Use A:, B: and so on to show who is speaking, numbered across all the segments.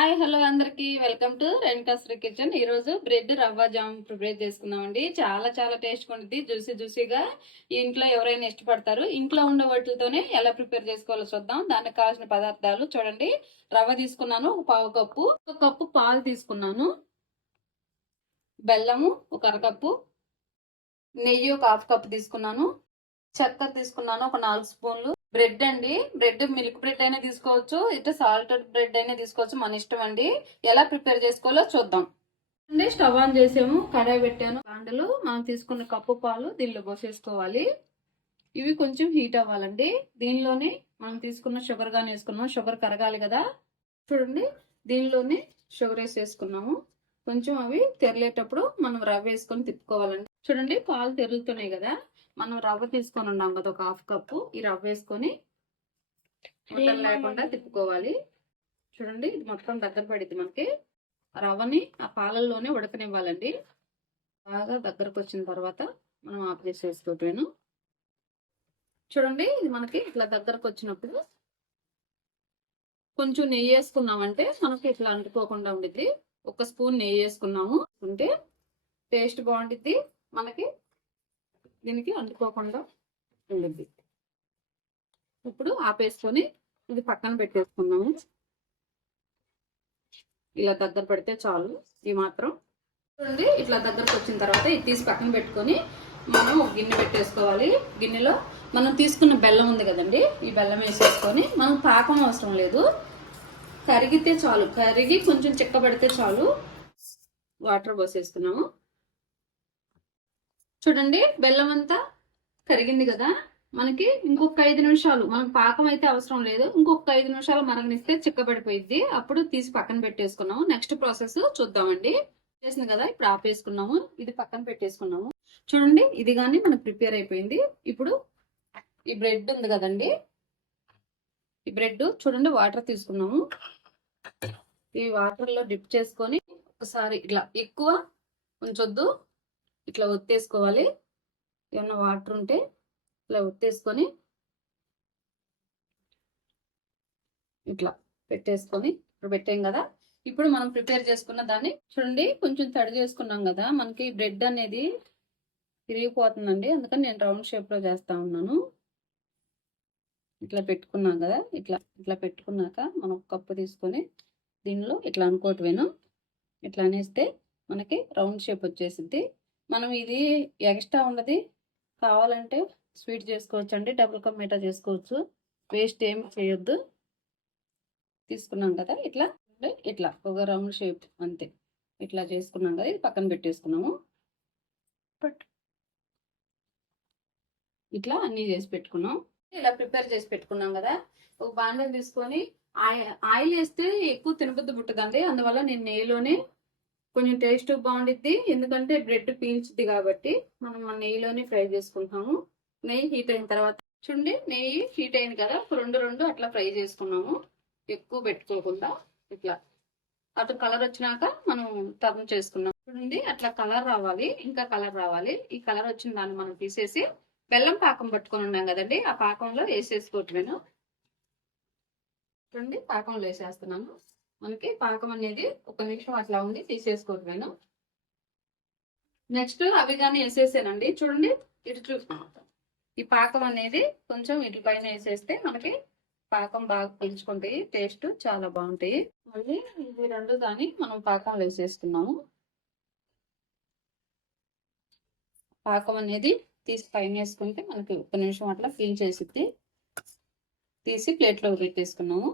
A: Hi hello అందరికి. Welcome to Sri kitchen. ఈ రోజు బ్రెడ్ రవ్వ జామ్ ప్రిపేర్ చేసుకుందామండి. చాలా చాలా టేస్ట్ ఉంటుంది జ్యూసీ జ్యూసీగా ఇంట్లో ఎవరైనా ఇష్టపడతారు. ఇంట్లో ఉండే వాటితోనే ఎలా ప్రిపేర్ చేసుకోవాలో చూద్దాం. దానికి కావాల్సిన పదార్థాలు చూడండి. రవ్వ తీసుకున్నాను ఒక పావు కప్పు. ఒక కప్పు పాలు తీసుకున్నాను. బెల్లము ఒక అరకప్పు. నెయ్యి ఒక హాఫ్ కప్పు తీసుకున్నాను. చక్కెర తీసుకున్నాను ఒక నాలుగు స్పూన్లు. బ్రెడ్ అండి. బ్రెడ్ మిల్క్ బ్రెడ్ అయినా తీసుకోవచ్చు. ఇట్లా సాల్టెడ్ బ్రెడ్ అయినా తీసుకోవచ్చు. మన ఇష్టం అండి. ఎలా ప్రిపేర్ చేసుకోవాలో చూద్దాం. అండి స్టవ్ ఆన్ చేసాము. కడాయి పెట్టాను. కాండలు మనం తీసుకున్న కప్పు పాలు దీనిలో పోసేసుకోవాలి. ఇవి కొంచెం హీట్ అవ్వాలండి. దీనిలోనే మనం తీసుకున్న షుగర్ కానీ వేసుకున్నాం. షుగర్ కరగాలి కదా. చూడండి దీనిలోనే షుగర్ వేసేసుకున్నాము. కొంచెం అవి తెరలేటప్పుడు మనం రవ్వ వేసుకొని తిప్పుకోవాలండి. చూడండి పాలు తెరులుతున్నాయి కదా. మనం రవ్వ తీసుకొని ఉన్నాం కదా ఒక హాఫ్ కప్పు. ఈ రవ్వ వేసుకొని ఉండలు లేకుండా తిప్పుకోవాలి. చూడండి ఇది మొత్తం దగ్గర పడిద్ది మనకి. రవ్వని ఆ పాలల్లోనే ఉడకనివ్వాలండి. బాగా దగ్గరకు వచ్చిన తర్వాత మనం ఆఫ్ చేసేసుకోవటమేను చూడండి ఇది మనకి ఇట్లా దగ్గరకు వచ్చినప్పుడు కొంచెం నెయ్యి వేసుకున్నామంటే మనకి ఇట్లా అంటుకోకుండా ఉండిద్ది. ఒక స్పూన్ నెయ్యి వేసుకున్నాము. ఉంటే టేస్ట్ బాగుండిద్ది. మనకి దీనికి అంటుకోకుండా ఉండిద్ది. ఇప్పుడు ఆపేసుకొని ఇది పక్కన పెట్టేసుకుందాము. ఇలా దగ్గర పెడితే చాలు ఇది మాత్రం. చూడండి ఇట్లా దగ్గరకు వచ్చిన తర్వాత ఇది తీసి పక్కన పెట్టుకొని మనం ఒక గిన్నె పెట్టేసుకోవాలి. గిన్నెలో మనం తీసుకున్న బెల్లం ఉంది కదండి ఈ బెల్లం వేసేసుకొని మనం పాకం అవసరం లేదు. కరిగితే చాలు కరిగి కొంచెం చిక్కబడితే చాలు. వాటర్ పోసేస్తున్నాము చూడండి బెల్లం అంతా కరిగింది కదా. మనకి ఇంకొక ఐదు నిమిషాలు మనకు పాకం అయితే అవసరం లేదు. ఇంకొక ఐదు నిమిషాలు మరగనిస్తే చిక్కబడిపోయింది అప్పుడు తీసి పక్కన పెట్టేసుకున్నాము. నెక్స్ట్ ప్రాసెస్ చూద్దామండి. చేసింది కదా ఇప్పుడు ఆపేసుకున్నాము. ఇది పక్కన పెట్టేసుకున్నాము. చూడండి ఇది కానీ మనకు ప్రిపేర్ అయిపోయింది. ఇప్పుడు ఈ బ్రెడ్ ఉంది కదండి. ఈ బ్రెడ్ చూడండి వాటర్ తీసుకున్నాము. ఈ వాటర్లో డిప్ చేసుకొని ఒకసారి ఇట్లా ఎక్కువ ఉంచొద్దు. ఇట్లా ఒత్తేసుకోవాలి. ఏమన్నా వాటర్ ఉంటే ఇట్లా ఒత్తేసుకొని ఇట్లా పెట్టేసుకొని ఇప్పుడు పెట్టాం కదా. ఇప్పుడు మనం ప్రిపేర్ చేసుకున్న దాన్ని చూడండి కొంచెం తడి చేసుకున్నాం కదా. మనకి బ్రెడ్ అనేది తిరిగిపోతుందండి. అందుకని నేను రౌండ్ షేప్లో చేస్తా ఉన్నాను. ఇట్లా పెట్టుకున్నాం కదా. ఇట్లా ఇట్లా పెట్టుకున్నాక మనం ఒక కప్పు తీసుకొని దీనిలో ఇట్లా అనుకోవటమేను? ఇట్లా అనేస్తే మనకి రౌండ్ షేప్ వచ్చేసిద్ది. మనం ఇది ఎక్స్ట్రా ఉన్నది కావాలంటే స్వీట్ చేసుకోవచ్చు అండి డబుల్ కప్ మీటా చేసుకోవచ్చు. వేస్ట్ ఏం చేయొద్దు. తీసుకున్నాం కదా ఇట్లా? ఇట్లా ఒక రౌండ్ షేప్ అంతే. ఇట్లా చేసుకున్నాం కదా ఇది పక్కన పెట్టేసుకున్నాము. ఇట్లా అన్నీ చేసి పెట్టుకున్నాం. ఇలా ప్రిపేర్ చేసి పెట్టుకున్నాం కదా ఒక బాండలు తీసుకొని ఆయిల్ వేస్తే ఎక్కువ తినబుద్ది పుట్టదండి. అందువల్ల నేను నెయ్యిలోనే కొంచెం టేస్ట్ బాగుండిద్ది. ఎందుకంటే బ్రెడ్ పీల్చుద్ది కాబట్టి మనం ఆ నెయ్యిలోనే ఫ్రై చేసుకుంటాము. నెయ్యి హీట్ అయిన తర్వాత చూడండి నెయ్యి హీట్ అయింది కదా రెండు రెండు అట్లా ఫ్రై చేసుకున్నాము. ఎక్కువ పెట్టుకోకుండా ఇట్లా. అటు కలర్ వచ్చినాక మనం టర్న్ చేసుకున్నాం. చూడండి అట్లా కలర్ రావాలి ఇంకా కలర్ రావాలి. ఈ కలర్ వచ్చిన దాన్ని మనం తీసేసి బెల్లం పాకం పట్టుకొని ఉన్నాం కదండి ఆ పాకంలో వేసేసుకోవట్లేను చూడండి పాకంలో వేసేస్తున్నాను మనకి పాకం అనేది ఒక నిమిషం అట్లా ఉంది నేను. నెక్స్ట్ అవి కానీ వేసేసానండి. చూడండి ఇటు చూ ఈ పాకం అనేది కొంచెం ఇటు పైన వేసేస్తే మనకి పాకం బాగా పెంచుకుంటాయి టేస్ట్ చాలా బాగుంటాయి. మళ్ళీ ఇవి రెండు దాన్ని మనం పాకంలో వేసేసుకున్నాము పాకం అనేది తీసి పైన వేసుకుంటే మనకి ఒక నిమిషం అట్లా ఫీల్ చేసిద్ది. తీసి ప్లేట్లో పెట్టేసుకున్నాము.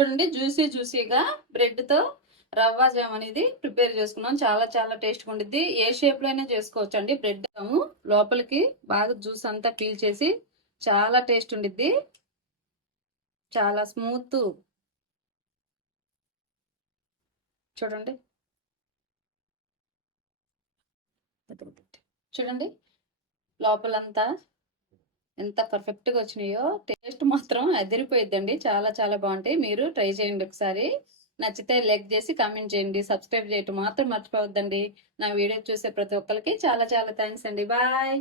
A: చూడండి జ్యూసీ జ్యూసీగా బ్రెడ్తో రవ్వ జామ్ అనేది ప్రిపేర్ చేసుకున్నాం. చాలా చాలా టేస్ట్గా ఉండిద్ది. ఏ షేప్లో అయినా చేసుకోవచ్చు అండి బ్రెడ్ లోపలికి బాగా జ్యూస్ అంతా పీల్ చేసి చాలా టేస్ట్ ఉండిద్ది. చాలా స్మూత్. చూడండి. చూడండి. లోపలంతా ఎంత పర్ఫెక్ట్గా వచ్చినాయో టేస్ట్ మాత్రం అదిరిపోయిద్దండి. చాలా చాలా బాగుంటాయి. మీరు ట్రై చేయండి ఒకసారి. నచ్చితే లైక్ చేసి కామెంట్ చేయండి. సబ్స్క్రైబ్ చేయటం మాత్రం మర్చిపోవద్దండి. నా వీడియో చూసే ప్రతి ఒక్కరికి చాలా చాలా థ్యాంక్స్ అండి. బాయ్